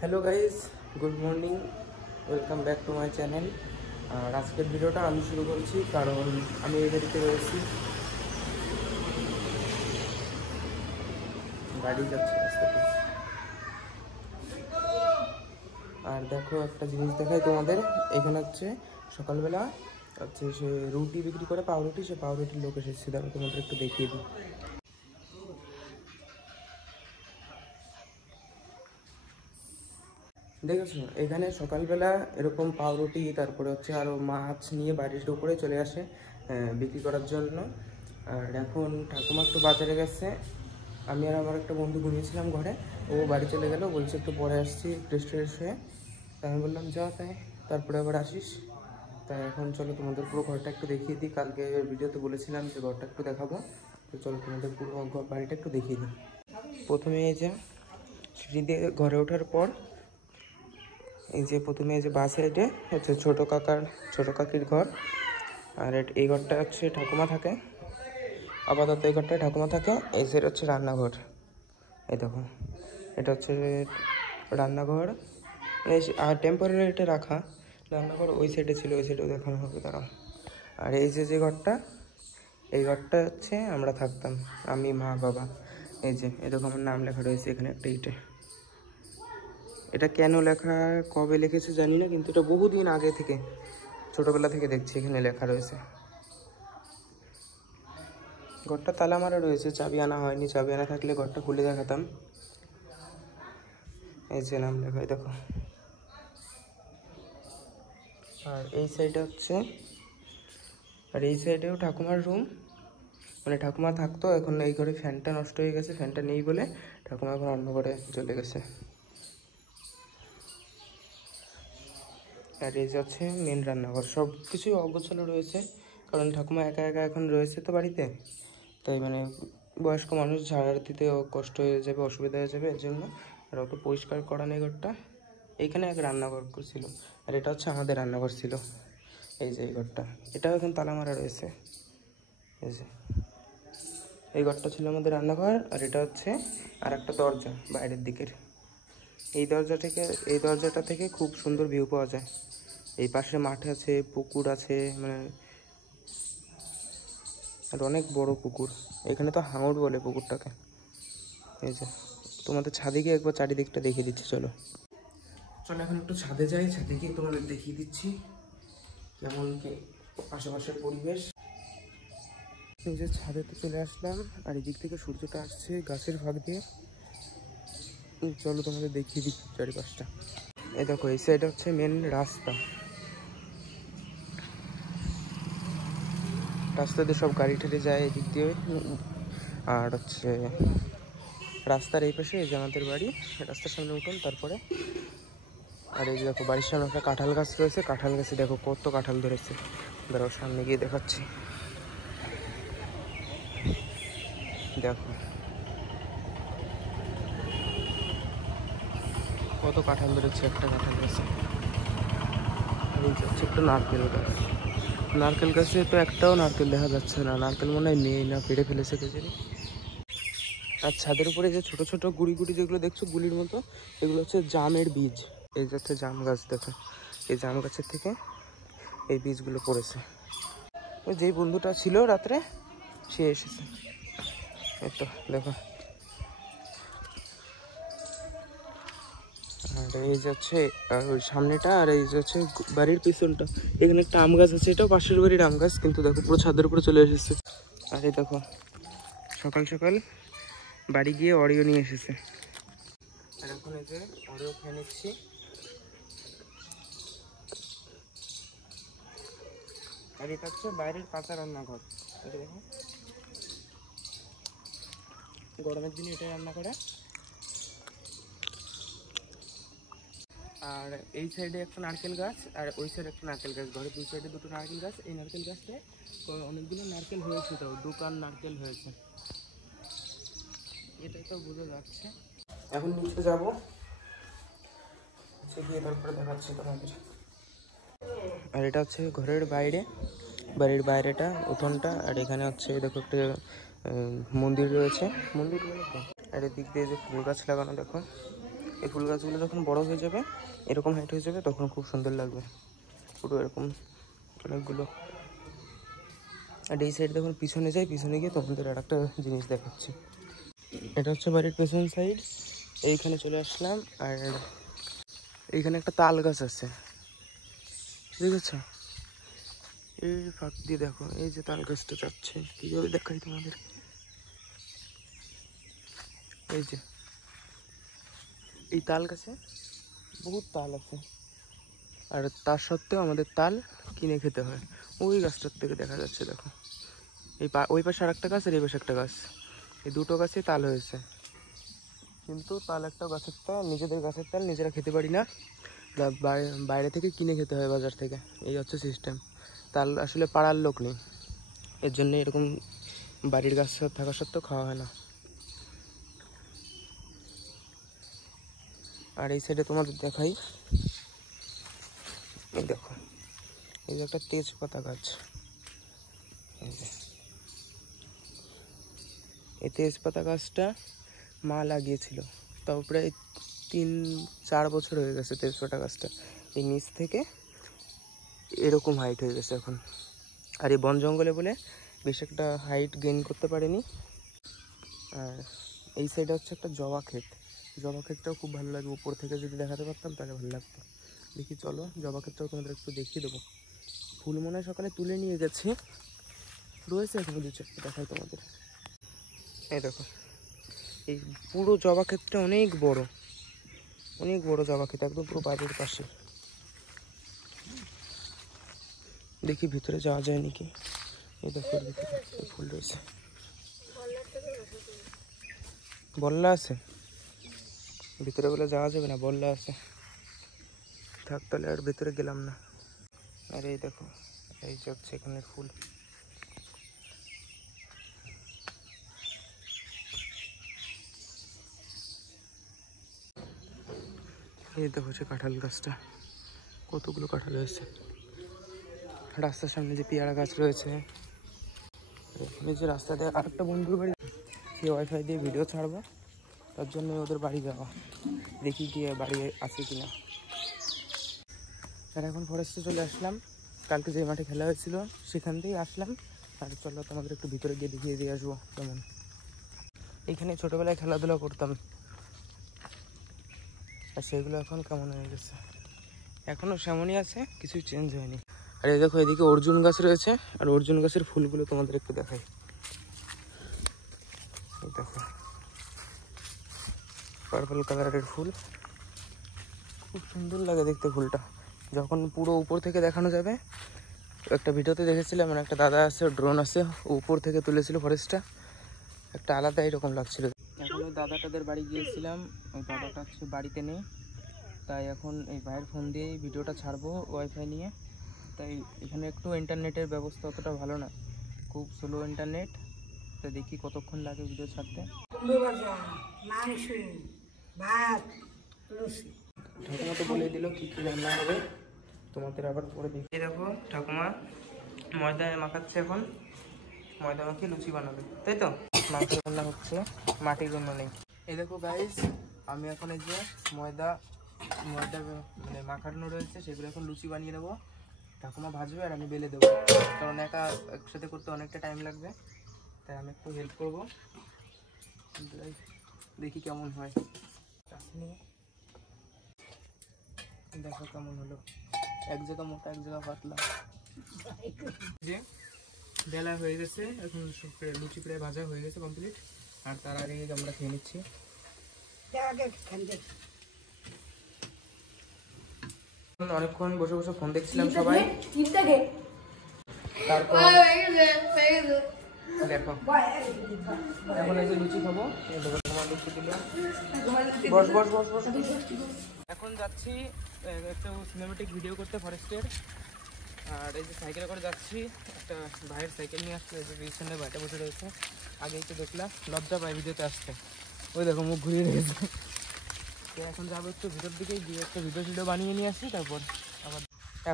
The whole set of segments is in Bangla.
Hello guys, good morning, welcome back to my channel. আর আজকের ভিডিওটা আমি শুরু করছি কারণ আমি এই বাড়িতে রয়েছি, গাড়ি যাচ্ছে রাস্তাতে। আর দেখো একটা জিনিস দেখাই তোমাদের, এখানে হচ্ছে সকালবেলা হচ্ছে সে রুটি বিক্রি করে, পাউরুটি, সে পাউরুটির লোক এসেছে, দেখো তোমাদের একটু দেখিয়ে দিই। দেখেছো এখানে সকালবেলা এরকম পাউরুটি, তারপরে হচ্ছে আরও মাছ নিয়ে বাড়ির উপরে চলে আসে বিক্রি করার জন্য। আর এখন ঠাকুমা একটু বাজারে গেছে, আমি আর আমার একটা বন্ধু ঘুমিয়েছিলাম ঘরে, ও বাড়ি চলে গেল, বলছে একটু পরে আসছি ফ্রেশ ট্রেশ হয়ে। তাই আমি বললাম যা, তাই তারপরে আবার আসিস। তাই এখন চলো তোমাদের পুরো ঘরটা একটু দেখিয়ে দিই, কালকে ভিডিওতে বলেছিলাম যে ঘরটা একটু দেখাবো, তো চলো তোমাদের পুরো বাড়িটা একটু দেখিয়ে দিই। প্রথমে এই যে সিঁড়ি দিয়ে ঘরে ওঠার পর এই যে প্রথমে এই যে বাঁ সাইডে হচ্ছে ছোটো কাকির ঘর। আর এই ঘরটা হচ্ছে ঠাকুমা থাকে, আপাতত এই ঘরটায় ঠাকুমা থাকে। এই সাইড হচ্ছে রান্নাঘর, এই দেখো এটা হচ্ছে রান্নাঘর, আর টেম্পোরারি এটা রাখা। রান্নাঘর ওই সাইডে ছিল, ওই সাইডেও দেখানো হবে তারা। আর এই যে ঘরটা, এই ঘরটা হচ্ছে আমরা থাকতাম, আমি, মা, বাবা। এই যে এরকম আমার নাম লেখা রয়েছে এখানে একটা ইটে। এটা কেন লেখা, কবে লিখেছে জানি না, কিন্তু এটা বহুদিন আগে থেকে, ছোটোবেলা থেকে দেখছি এখানে লেখা রয়েছে। ঘরটা তালা মারা রয়েছে, চাবি আনা হয়নি, চাবি আনা থাকলে ঘরটা খুলে দেখাতাম। এই যে নাম লেখা, দেখো। আর এই সাইডে হচ্ছে, আর এই সাইডেও ঠাকুমার রুম, মানে ঠাকুমা থাকতো, এখন এই ঘরে ফ্যানটা নষ্ট হয়ে গেছে, ফ্যানটা নেই বলে ঠাকুমা এখন অন্য ঘরে চলে গেছে। আর এই যে হচ্ছে মেন রান্নাঘর, সব কিছুই অগোছালো রয়েছে, কারণ ঠাকুমা একা একা এখন রয়েছে তো বাড়িতে, তাই মানে বয়স্ক মানুষ ঝাড়ার দিতেও কষ্ট হয়ে যাবে, অসুবিধা হয়ে যাবে, এর জন্য আর অত পরিষ্কার করা নেই ঘরটা। এইখানে এক রান্নাঘর ছিল, আর এটা হচ্ছে আমাদের রান্নাঘর ছিল। এই যে এই ঘরটা, এটাও এখন তালা মারা রয়েছে। এই যে এই ঘরটা ছিল আমাদের রান্নাঘর, আর এটা হচ্ছে আর একটা দরজা বাইরের দিকের। এই দরজাটা থেকে খুব সুন্দর ভিউ পাওয়া যায়। এই পাশে মাঠ আছে, পুকুর আছে, মানে আর অনেক বড় পুকুর, এখানে তো হাঙড় বলে পুকুরটাকে। এই যে তোমাদের ছাদে গিয়ে একবার চারিদিকটা দেখিয়ে দিচ্ছি, চলো চলো এখন একটু ছাদে যাই, ছাদে গিয়ে তোমাদের দেখিয়ে দিচ্ছি কেমন কি আশেপাশের পরিবেশ। এই যে ছাদেতে চলে আসলাম, আর এদিক থেকে সূর্যটা আসছে গাছের ফাঁক দিয়ে। চলো তোমাদের দেখিয়ে দিচ্ছি চারিপাশটা। এই দেখো এই সাইড হচ্ছে মেন রাস্তা, রাস্তা দিয়ে সব গাড়ি ঠেলে যায় এদিক দিয়ে। আর হচ্ছে রাস্তার এই পাশে এই যে আমাদের বাড়ি, রাস্তার সামনে উঠুন তারপরে। আর এই যে দেখো বাড়ির সামনে একটা কাঁঠাল গাছ রয়েছে, কাঁঠাল গাছে দেখো কত কাঁঠাল ধরেছে, দাঁড়াও সামনে গিয়ে দেখাচ্ছি। দেখো কত কাঁঠাল ধরেছে একটা কাঁঠাল গাছে। আর এই হচ্ছে একটা নারকেল গাছ, নারকেল গাছে তো একটাও নারকেল দেখা যাচ্ছে না, নারকেল মনে হয় নেই, না পেড়ে ফেলেছে কে জানি। আর ছাদের উপরে যে ছোট ছোট গুড়ি গুড়ি যেগুলো দেখছো, গুলির মতো, এগুলো হচ্ছে জামের বীজ। এই যে হচ্ছে জাম গাছ, দেখো এই জাম গাছের থেকে এই বীজগুলো পড়েছে। ওই যেই বন্ধুটা ছিল রাত্রে, সে এসেছে, এই তো দেখো। আর এই যে হচ্ছে ওই সামনেটা, আর এই যে হচ্ছে বাড়ির পিছনটা, এখানে একটা আম গাছ আছে, এটাও পাশের বাড়ির আম গাছ, কিন্তু দেখো পুরো ছাদের উপরে চলে এসেছে। আর এই দেখো সকাল সকাল বাড়ি গিয়ে অরিও নিয়ে এসেছে, আর এখন এই যে অরিও খেয়ে নিচ্ছি। আর এটা হচ্ছে বাইরের কাঁচা রান্নাঘর, এটা দেখো গরমের দিনে এটাই রান্না করে। আর এই সাইডে একটা নারকেল গাছ, আর ওই সাইডে একটা নারকেল গাছ, ঘরের দুই সাইডে দুটো নারকেল গাছ। এই নারকেল গাছটায় অনেকগুলো নারকেল হয়েছে, তাও দোকান নারকেল হয়েছে, এটাই তো বোঝা যাচ্ছে। এখন নিচে যাবো, গিয়ে তারপরে দেখাচ্ছি তোমাদের। আর এটা হচ্ছে ঘরের বাইরে, বাড়ির বাইরেটা, উঠোনটা। আর এখানে হচ্ছে দেখো একটা মন্দির রয়েছে, মন্দির বলে তো। আর এদিক দিয়ে যে ফুল গাছ লাগানো দেখো, এই ফুল গাছগুলো যখন বড় হয়ে যাবে, এরকম হাইট হয়ে যাবে, তখন খুব সুন্দর লাগবে পুরো এরকম অনেকগুলো। আর এই সাইড যখন পিছনে যাই, পিছনে গিয়ে তোমাদের আর একটা জিনিস দেখাচ্ছি। এটা হচ্ছে বাড়ির পেছন সাইড। এইখানে চলে আসলাম, আর এইখানে একটা তাল গাছ আছে, দেখেছ? এই ফাঁক দিয়ে দেখো, এই যে তাল গাছটা যাচ্ছে, কীভাবে দেখাই তোমাদের। এই যে এই তাল গাছে বহুত তাল আছে, আর তার সত্ত্বেও আমাদের তাল কিনে খেতে হয়। ওই গাছটার থেকে দেখা যাচ্ছে, দেখো এই ওই পাশে আর একটা গাছ, আর এই পাশে একটা গাছ, এই দুটো গাছে তাল হয়েছে। কিন্তু তাল একটা গাছের তাল, নিজেদের গাছের তাল নিজেরা খেতে পারি না, বাইরে থেকে কিনে খেতে হয় বাজার থেকে। এই হচ্ছে সিস্টেম। তাল আসলে পাড়ার লোক নেই, এর জন্য এরকম বাড়ির গাছ থাকা সত্ত্বেও খাওয়া হয় না। আর এই সাইডে তোমাদের দেখাই, এই দেখো, এই যে একটা তেজপাতা গাছ। এই তেজপাতা গাছটা মা লাগিয়েছিল, তাও প্রায় 3-4 বছর হয়ে গেছে তেজপাতা গাছটা। এই নিচ থেকে এরকম হাইট হয়ে গেছে এখন। আর এই বন জঙ্গলে বলে বেশ একটা হাইট গেইন করতে পারেনি। আর এই সাইডে হচ্ছে একটা জবা ক্ষেত। জবা ক্ষেতটাও খুব ভালো লাগে, উপর থেকে যদি দেখাতে পারতাম তাহলে ভালো লাগতো। দেখি চলো, জবা ক্ষেতটাও তোমাদের একটু দেখিয়ে দেবো। ফুল মনে হয় সকালে তুলে নিয়ে গেছে, রয়েছে এখনো 2-4টা, দেখাই তোমাদের। এই দেখো, এই পুরো জবা ক্ষেতটা অনেক বড়, অনেক বড় জবা ক্ষেত, একদম পুরো বাড়ির পাশে। দেখি ভিতরে যাওয়া যায় নাকি। এই দেখো, ভিতরে ফুল রয়েছে। বল্লা আছে ভিতরে, বলে যাওয়া যাবে না, বল্লা আছে। থাক তাহলে, আর ভিতরে গেলাম না। আর এই দেখো, এই যে হচ্ছে এখানে ফুল। এই দেখো হচ্ছে কাঁঠাল গাছটা, কতগুলো কাঁঠাল হয়েছে। রাস্তার সামনে যে পেয়ারা গাছ রয়েছে। এই যে রাস্তা দিয়ে আরেকটা বন্ধুর বাড়ি, সে ওয়াইফাই দিয়ে ভিডিও ছাড়বো, তার জন্য ওদের বাড়ি যাওয়া, দেখি গিয়ে বাড়ি আছে কিনা। আর এখন ফরেস্টে চলে আসলাম, কালকে যে মাঠে খেলা হয়েছিল সেখান থেকেই আসলাম। আর চলো তোমাদের একটু ভিতরে গিয়ে দেখিয়ে দিয়ে আসবো কেমন। এইখানে ছোটোবেলায় খেলাধুলা করতাম, আর সেগুলো এখন কেমন হয়ে গেছে। এখনও সেমনই আছে, কিছুই চেঞ্জ হয়নি। আর এই দেখো, এদিকে অর্জুন গাছ রয়েছে, আর অর্জুন গাছের ফুলগুলো তোমাদের একটু দেখাই। দেখো, পার্পল কালারের ফুল, খুব সুন্দর লাগে দেখতে ফুলটা। যখন পুরো উপর থেকে দেখানো যাবে, একটা ভিডিওতে দেখেছিলাম, মানে একটা দাদা আছে, ড্রোন আছে, উপর থেকে তুলেছিল ফরেস্টটা, একটা আলাদা এরকম লাগছিল। এখন ওই দাদাটাদের বাড়ি গিয়েছিলাম, ওই দাদাটা হচ্ছে বাড়িতে নেই, তাই এখন এই ভাইয়ের ফোন দিয়েই ভিডিওটা ছাড়বো ওয়াইফাই নিয়ে। তাই এখানে একটু ইন্টারনেটের ব্যবস্থা অতটা ভালো না, খুব স্লো ইন্টারনেট, তো দেখি কতক্ষণ লাগে ভিডিও ছাড়তে। ঠাকুমা তো বলে দিল কি কি রান্না হবে, তোমাদের আবার পরে দেখি। দেখো ঠাকুমা ময়দা মাখাচ্ছে, এখন ময়দা মাখিয়ে লুচি বানাবে, তাই তো? মাংস রান্না হচ্ছে, মাটির জন্য নেই। এই দেখো গাইস, আমি এখন এই যে ময়দা মানে মাখানো রয়েছে, সেগুলো এখন লুচি বানিয়ে নেবো। ঠাকুমা ভাজবে আর আমি বেলে দেবো, কারণ একসাথে করতে অনেকটা টাইম লাগবে, তাই আমি একটু হেল্প করবো। দেখি কেমন হয়। দেখো কেমন হলো, এক জায়গা মোটা এক জায়গা পাতলা। যে বেলা হয়ে গেছে, এখন লুচি প্রায় ভাজা হয়ে গেছে কমপ্লিট। আর তার আগে আমরা খেয়ে নিচ্ছি। অনেকক্ষণ বসে বসে ফোন দেখছিলাম সবাই, তারপর দেখো এখন এই যে লুচি খাবো। লুচি দিল, বস বস বস বস। এখন যাচ্ছি একটা সিনেমেটিক ভিডিও করতে ফরেস্টের। আর এই যে সাইকেলে করে যাচ্ছি, একটা ভাইয়ের সাইকেল নিয়ে আসছে, ওই যে পিছনে বাইরে বসে রয়েছে। আগেই তো দেখলাম, লজ্জা পায় ভিডিওতে আসতে, ওই দেখো মুখ ঘুরিয়ে রয়েছে। তো এখন যাবো একটু ভিতর দিকেই, গিয়ে একটা ভিডিও বানিয়ে নিয়ে আসি, তারপর আবার।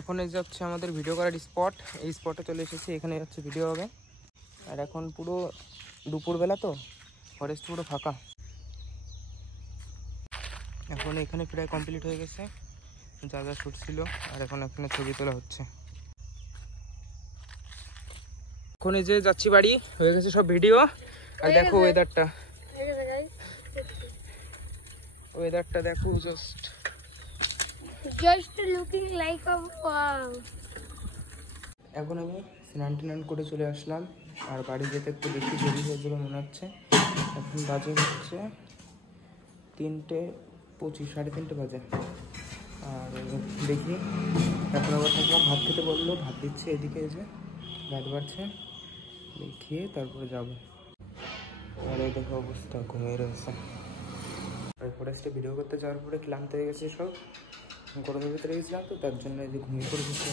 এখন এই যে হচ্ছে আমাদের ভিডিও করার স্পট, এই স্পটে চলে এসেছি, এখানে হচ্ছে ভিডিও হবে। আর এখন পুরো দুপুরবেলা তো, ফরেস্ট পুরো ফাঁকা। এখন এখানে প্রায় কমপ্লিট হয়ে গেছে, যা যা শ্যুট ছিল, আর এখন এখানে ছবি তোলা হচ্ছে। এখন এই যে যাচ্ছি বাড়ি, হয়ে গেছে সব ভিডিও। আর দেখো ওয়েদারটা, ওয়েদারটা দেখো, জাস্ট লুকিং লাইক আ ওয়াও। এখন আমি স্নান টান করে চলে আসলাম, আর বাড়ি যেতে একটু বেশি দেরি হয়ে যাবে মনে হচ্ছে। এখন বাজে হচ্ছে 3:25, 3:30 বাজে। আর দেখি এখন আবার থাকলাম, ভাত খেতে বললো, ভাত দিচ্ছে এদিকে, এসে ভাত বাড়ছে, খেয়ে তারপরে যাবো। আর এই দেখো অবস্থা, ঘুমিয়ে রয়েছে। আর ফরেস্টে ভিডিও করতে যাওয়ার পরে ক্লান্ত হয়ে গেছে সব, গরমের ভিতরে গেছিলাম তো, তার জন্য এই যে ঘুমিয়ে পড়েছি।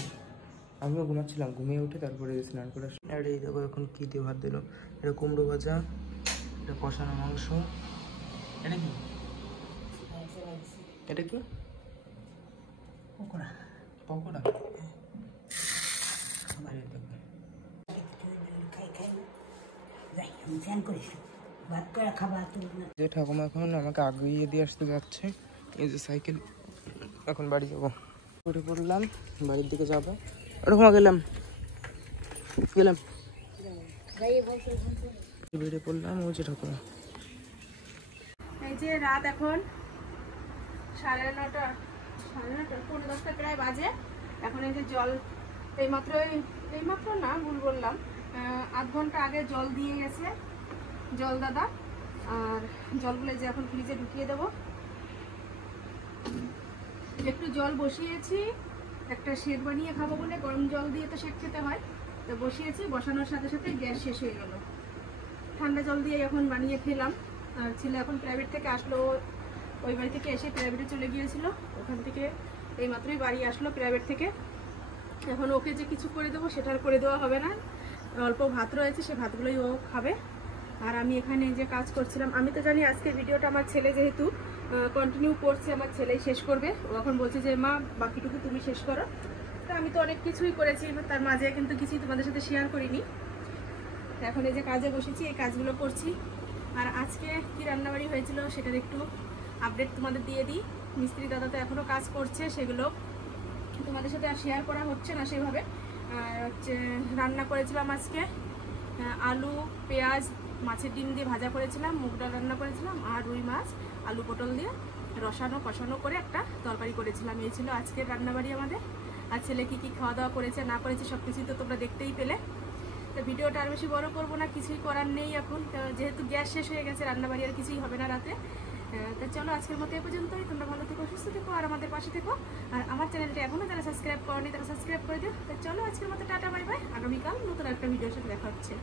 আমিও ঘুমাচ্ছিলাম, ঘুমিয়ে উঠে তারপরে স্নান করে আসলাম। আর এই দেখো এখন কী দিয়ে ভাত দিল, এটা কুমড়ো ভাজা, এটা কষানো মাংস, এটা কি, এটা কি পকোড়া, পকোড়া। যে ঠাকুমা এখন আমাকে আগিয়ে দিয়ে আসতে যাচ্ছে, এই যে সাইকেল। এখন বাড়ি যাবো, উঠে পড়লাম, বাড়ির দিকে যাবো। ওরকম গেলাম বেরিয়ে পড়লাম, ওই যে ঠাকুমা। এই যে রাত এখন 9:30, 9:30 প্রায় বাজে। এখন এই যে জল এইমাত্র না, ভুল বললাম, আধ ঘন্টা আগে জল দিয়ে গেছে জল দাদা। আর জলগুলো যে এখন ফ্রিজে ঢুকিয়ে দেবো। একটু জল বসিয়েছি, একটা শেক বানিয়ে খাবো বলে, গরম জল দিয়ে তো শেক খেতে হয়, তো বসিয়েছি। বসানোর সাথে সাথে গ্যাস শেষ হয়ে গেল, ঠান্ডা জল দিয়ে এখন বানিয়ে খেলাম। আর ছেলে এখন প্রাইভেট থেকে আসলো, ওই বাড়ি থেকে এসে প্রাইভেটে চলে গিয়েছিল, ওখান থেকে এই মাত্রই বাড়ি আসলো প্রাইভেট থেকে। এখন ওকে যে কিছু করে দেবো সেটা আর করে দেওয়া হবে না, অল্প ভাত রয়েছে, সে ভাতগুলোই ও খাবে। আর আমি এখানে যে কাজ করছিলাম, আমি তো জানি আজকে ভিডিওটা আমার ছেলে যেহেতু কন্টিনিউ করছে, আমার ছেলেই শেষ করবে। ও এখন বলছে যে মা বাকিটুকু তুমি শেষ করো। তো আমি তো অনেক কিছুই করেছি, তার মাঝে কিন্তু কিছুই তোমাদের সাথে শেয়ার করিনি। এখন এই যে কাজে বসেছি, এই কাজগুলো করছি। আর আজকে কি রান্নাবাড়ি হয়েছিল সেটার একটু আপডেট তোমাদের দিয়ে দিই। মিস্ত্রি দাদা তো এখনও কাজ করছে, সেগুলো তোমাদের সাথে আর শেয়ার করা হচ্ছে না সেভাবে। আর হচ্ছে রান্না করেছিলাম আজকে আলু, পেঁয়াজ, মাছের ডিম দিয়ে ভাজা করেছিলাম, মুগ ডাল রান্না করেছিলাম, আর রুই মাছ, আলু পটল দিয়ে কষানো করে একটা তরকারি করেছিলাম। এই ছিল আজকের রান্নাবাড়ি আমাদের। আর ছেলে কী কী খাওয়া দাওয়া করেছে না করেছে সব কিছুই তো তোমরা দেখতেই পেলে। তো ভিডিওটা আর বেশি বড় করবো না, কিছুই করার নেই এখন, যেহেতু গ্যাস শেষ হয়ে গেছে, রান্নাবাড়ি আর কিছুই হবে না রাতে। তো চলো আজকের মতো এ পর্যন্তই। তোমরা ভালো থেকো, সুস্থ থেকো, আর আমাদের পাশে থেকো। আর আমার চ্যানেলটা এখনও যারা সাবস্ক্রাইব করনি তারা সাবস্ক্রাইব করে দিও। তো চলো আজকের মতো টাটা, বাই বাই। আগামীকাল নতুন একটা ভিডিওর সাথে দেখা হচ্ছে।